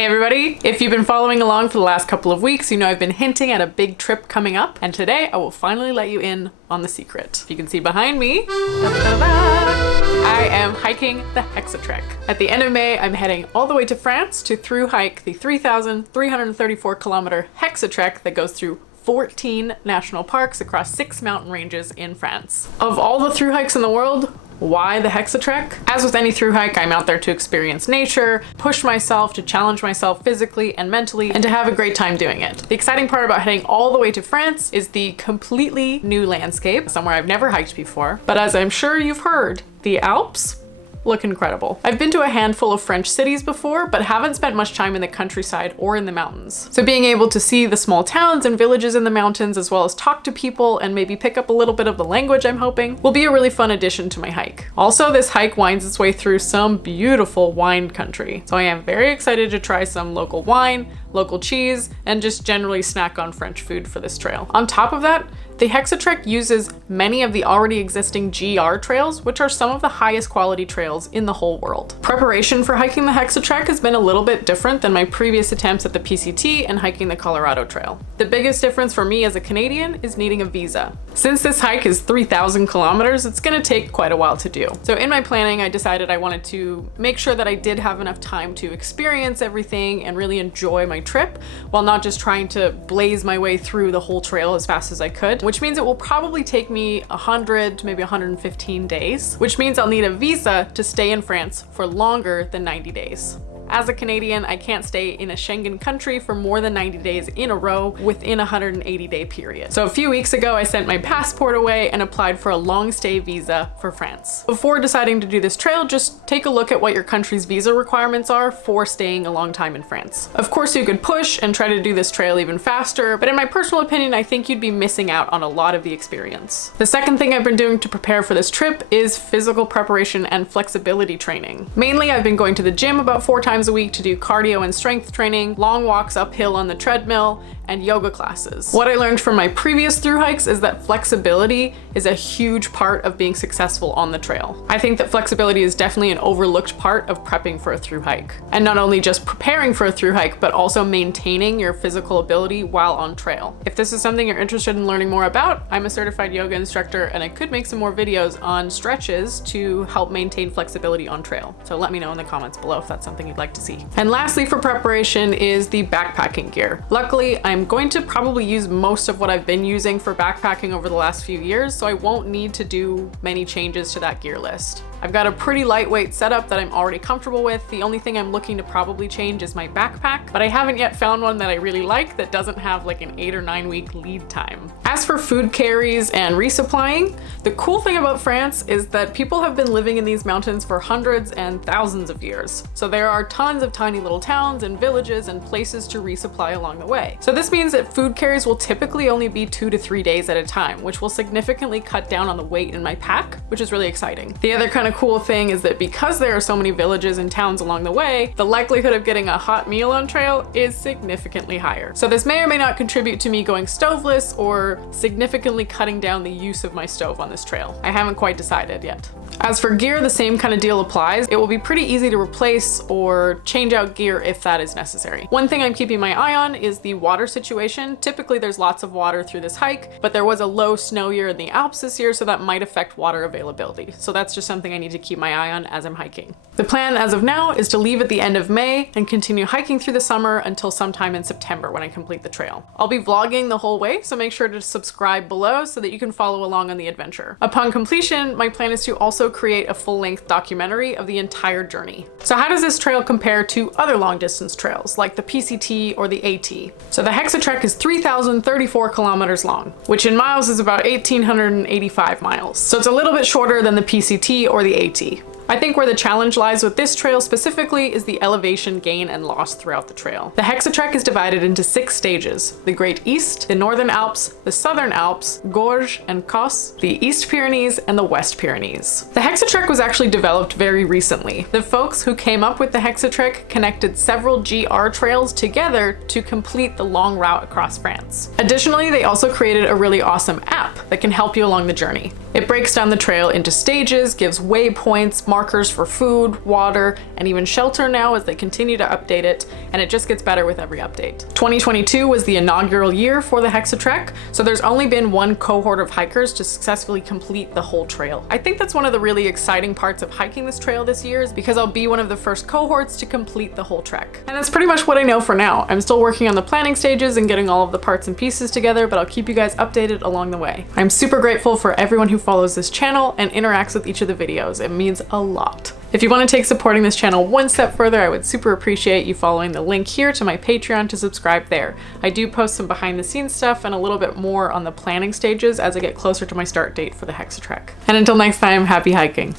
Hey everybody! If you've been following along for the last couple of weeks, you know I've been hinting at a big trip coming up, and today I will finally let you in on the secret. If you can see behind me, I am hiking the Hexatrek. At the end of May, I'm heading all the way to France to Thru-Hike the 3,334 kilometer Hexatrek that goes through 14 national parks across 6 mountain ranges in France. Of all the thru-hikes in the world, why the Hexatrek? As with any thru-hike, I'm out there to experience nature, push myself, to challenge myself physically and mentally, and to have a great time doing it. The exciting part about heading all the way to France is the completely new landscape, somewhere I've never hiked before. But as I'm sure you've heard, the Alps look incredible. I've been to a handful of French cities before, but haven't spent much time in the countryside or in the mountains. So being able to see the small towns and villages in the mountains, as well as talk to people and maybe pick up a little bit of the language I'm hoping, will be a really fun addition to my hike. Also, this hike winds its way through some beautiful wine country. So I am very excited to try some local wine, local cheese, and just generally snack on French food for this trail. On top of that, the Hexatrek uses many of the already existing GR trails, which are some of the highest quality trails in the whole world. Preparation for hiking the Hexatrek has been a little bit different than my previous attempts at the PCT and hiking the Colorado Trail. The biggest difference for me as a Canadian is needing a visa. Since this hike is 3,000 kilometers, it's gonna take quite a while to do. So in my planning, I decided I wanted to make sure that I did have enough time to experience everything and really enjoy my trip, while not just trying to blaze my way through the whole trail as fast as I could, which means it will probably take me 100 to maybe 115 days, which means I'll need a visa to stay in France for longer than 90 days. As a Canadian, I can't stay in a Schengen country for more than 90 days in a row within a 180-day period. So a few weeks ago, I sent my passport away and applied for a long stay visa for France. Before deciding to do this trail, just take a look at what your country's visa requirements are for staying a long time in France. Of course, you could push and try to do this trail even faster, but in my personal opinion, I think you'd be missing out on a lot of the experience. The second thing I've been doing to prepare for this trip is physical preparation and flexibility training. Mainly, I've been going to the gym about 4 times a week to do cardio and strength training, long walks uphill on the treadmill, and yoga classes. What I learned from my previous thru-hikes is that flexibility is a huge part of being successful on the trail. I think that flexibility is definitely an overlooked part of prepping for a thru-hike. And not only just preparing for a thru-hike, but also maintaining your physical ability while on trail. If this is something you're interested in learning more about, I'm a certified yoga instructor and I could make some more videos on stretches to help maintain flexibility on trail. So let me know in the comments below if that's something you'd like to see. And lastly for preparation is the backpacking gear. Luckily, I'm going to probably use most of what I've been using for backpacking over the last few years, so I won't need to do many changes to that gear list. I've got a pretty lightweight setup that I'm already comfortable with. The only thing I'm looking to probably change is my backpack, but I haven't yet found one that I really like that doesn't have like an 8 or 9 week lead time. As for food carries and resupplying, the cool thing about France is that people have been living in these mountains for hundreds and thousands of years. So there are tons of tiny little towns and villages and places to resupply along the way. So this means that food carries will typically only be 2 to 3 days at a time, which will significantly cut down on the weight in my pack, which is really exciting. The other kind of cool thing is that because there are so many villages and towns along the way, the likelihood of getting a hot meal on trail is significantly higher. So this may or may not contribute to me going stoveless or significantly cutting down the use of my stove on this trail. I haven't quite decided yet. As for gear, the same kind of deal applies. It will be pretty easy to replace or change out gear if that is necessary. One thing I'm keeping my eye on is the water situation. Typically there's lots of water through this hike, but there was a low snow year in the Alps this year, so that might affect water availability. So that's just something I need to keep my eye on as I'm hiking. The plan as of now is to leave at the end of May and continue hiking through the summer until sometime in September when I complete the trail. I'll be vlogging the whole way, so make sure to subscribe below so that you can follow along on the adventure. Upon completion, my plan is to also create a full-length documentary of the entire journey. So how does this trail compare to other long-distance trails like the PCT or the AT? So the Hexatrek is 3,034 kilometers long, which in miles is about 1,885 miles. So it's a little bit shorter than the PCT or the AT. I think where the challenge lies with this trail specifically is the elevation gain and loss throughout the trail. The Hexatrek is divided into 6 stages: the Great East, the Northern Alps, the Southern Alps, Gorge and Cos, the East Pyrenees, and the West Pyrenees. The Hexatrek was actually developed very recently. The folks who came up with the Hexatrek connected several GR trails together to complete the long route across France. Additionally, they also created a really awesome app that can help you along the journey. It breaks down the trail into stages, gives waypoints, markers for food, water, and even shelter now as they continue to update it, and it just gets better with every update. 2022 was the inaugural year for the Hexatrek, so there's only been one cohort of hikers to successfully complete the whole trail. I think that's one of the really exciting parts of hiking this trail this year, is because I'll be one of the first cohorts to complete the whole trek. And that's pretty much what I know for now. I'm still working on the planning stages and getting all of the parts and pieces together, but I'll keep you guys updated along the way. I'm super grateful for everyone who follows this channel and interacts with each of the videos. It means a lot. If you want to take supporting this channel one step further, I would super appreciate you following the link here to my Patreon to subscribe there. I do post some behind the scenes stuff and a little bit more on the planning stages as I get closer to my start date for the Hexatrek. And until next time, happy hiking.